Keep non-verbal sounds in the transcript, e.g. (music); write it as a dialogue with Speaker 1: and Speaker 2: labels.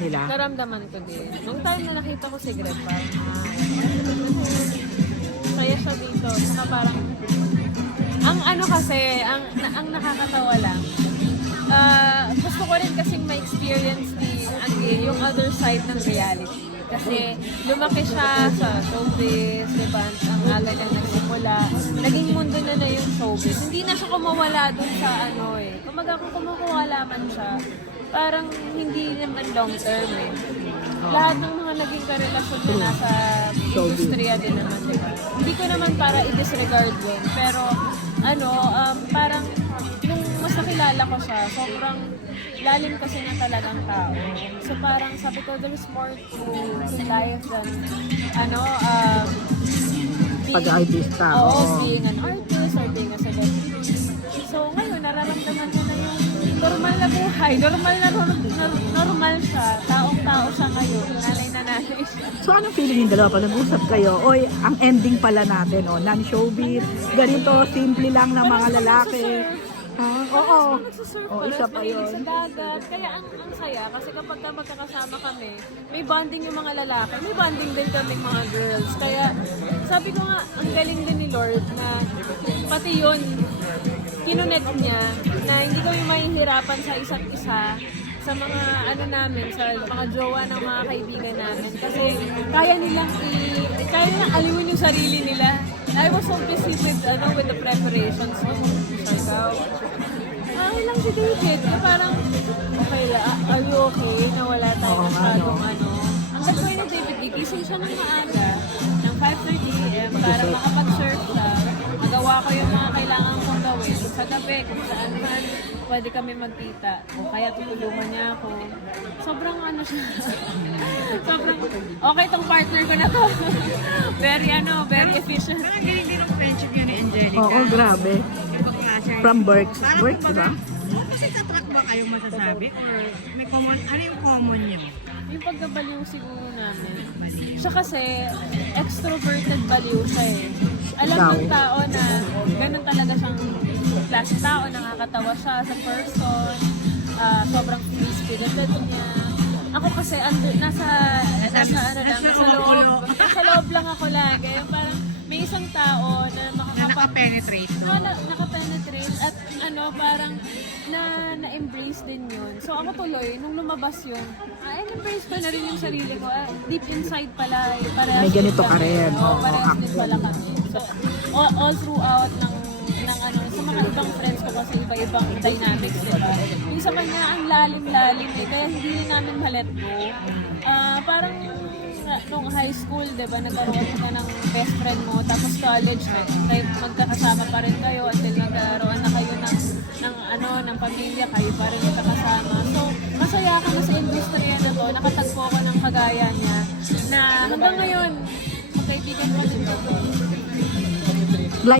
Speaker 1: nila.
Speaker 2: Naramdaman ko din. Nung time na nakita ko si Greg, parang, ah, kaya siya dito. Saka parang, ang ano kasi, ang, na, ang nakakatawa lang, ah, gusto ko rin kasing ma-experience ni Agi yung other side ng reality. Kasi lumaki siya sa showbiz, showbiz. Hindi na siya kumawala dun sa ano eh. Kumaga kung kumukuwala man siya, parang hindi naman long term eh. Lahat ng mga naging karelasyon niya nasa industriya din naman, di ba? Hindi ko naman para i-disregard yun. Pero ano, um, parang nung mas nakilala ko siya, sobrang lalim kasi niya talagang tao. So parang sabi ko, there's more to, to life than ano, um, being-
Speaker 1: Pag-artista,
Speaker 2: Oo,
Speaker 1: oo.
Speaker 2: being an artist or being a celebrity. So ngayon, nararamdaman niya na yung normal na buhay. Normal na nor- normal siya. Taong-tao siya ngayon. Nanay na nanay siya.
Speaker 1: So anong feeling yung dalawa pag nag-usap kayo? Oy, ang ending pala natin, oh, non-showbiz, ganito, simple lang na mga lalaki. Ha? Oo. Oh,
Speaker 2: pa
Speaker 1: isa pa yun.
Speaker 2: sa dagat. Kaya ang, ang saya, kasi kapag ka magkakasama kami, may bonding yung mga lalaki, may bonding din kami mga girls. Kaya sabi ko nga, ang galing din ni Lord na pati yun, kinonect niya na hindi kami mahihirapan sa isa't isa sa mga ano namin, sa mga jowa ng mga kaibigan namin. Kasi kaya nilang i, kaya nilang aliwin yung sarili nila. I was so busy with, ano, with the preparations sa Siargao. Okay lang si David. Na parang, okay la, are you okay? Na wala tayo
Speaker 1: nga,
Speaker 2: masyadong
Speaker 1: no?
Speaker 2: ano. Ang gagawin ni David, gigising siya ng maaga ng 5.30 am para makapag-surf siya. Magawa ko yung mga kailangan kong gawin. Sa gabi, kung saan man, pwede kami magkita. O kaya tutulungan niya ako. Sobrang ano siya. (laughs) Sobrang, okay tong partner ko na to. (laughs) very ano, very efficient.
Speaker 3: Parang galing din ang friendship niya ni Angelica.
Speaker 1: Oo, grabe. From Berks.
Speaker 3: Parang
Speaker 1: Berks,
Speaker 3: kumbaga,
Speaker 1: diba?
Speaker 3: Kasi tatrack ba kayong masasabi? Or may common, ano yung common niyo?
Speaker 2: Yung pagkabaliw siguro namin. Siya kasi, extroverted baliw siya eh. Alam
Speaker 1: Ikaw?
Speaker 2: ng tao na ganun talaga siyang klase tao, nakakatawa siya sa person, ah, sobrang free-spirited niya. Ako kasi, under, nasa, nasa, ano lang,
Speaker 3: nasa
Speaker 2: loob, nasa loob lang ako lagi. Parang may isang tao na
Speaker 3: Na
Speaker 2: makakapa,
Speaker 3: naka-penetrate
Speaker 2: na,
Speaker 3: doon?
Speaker 2: na, nakapenetrate at ano, parang na, na-embrace din yun. So ako tuloy, nung lumabas yun, ah, embrace ko na rin yung sarili ko. Ah, deep inside pala, eh, parehas
Speaker 1: May ganito
Speaker 2: din
Speaker 1: ka
Speaker 2: kami.
Speaker 1: rin.
Speaker 2: Oo,
Speaker 1: Oo,
Speaker 2: parehas din
Speaker 1: actually.
Speaker 2: pala kami. All, all throughout ng ng ano, sa mga ibang friends ko kasi iba-ibang dynamics, di ba? Yung sa kanya, ang lalim-lalim eh, kaya hindi rin namin ma-let go. Ah, parang uh, nung high school, di ba, nagkaroon ka ng best friend mo, tapos college, kayo, magkakasama pa rin kayo until nagkaroon na kayo ng, ng, ano, ng pamilya, kayo pa rin magkakasama. So, masaya ka na sa industriya na to, nakatagpo ko ng kagaya niya, na hanggang ngayon, 一点关系来。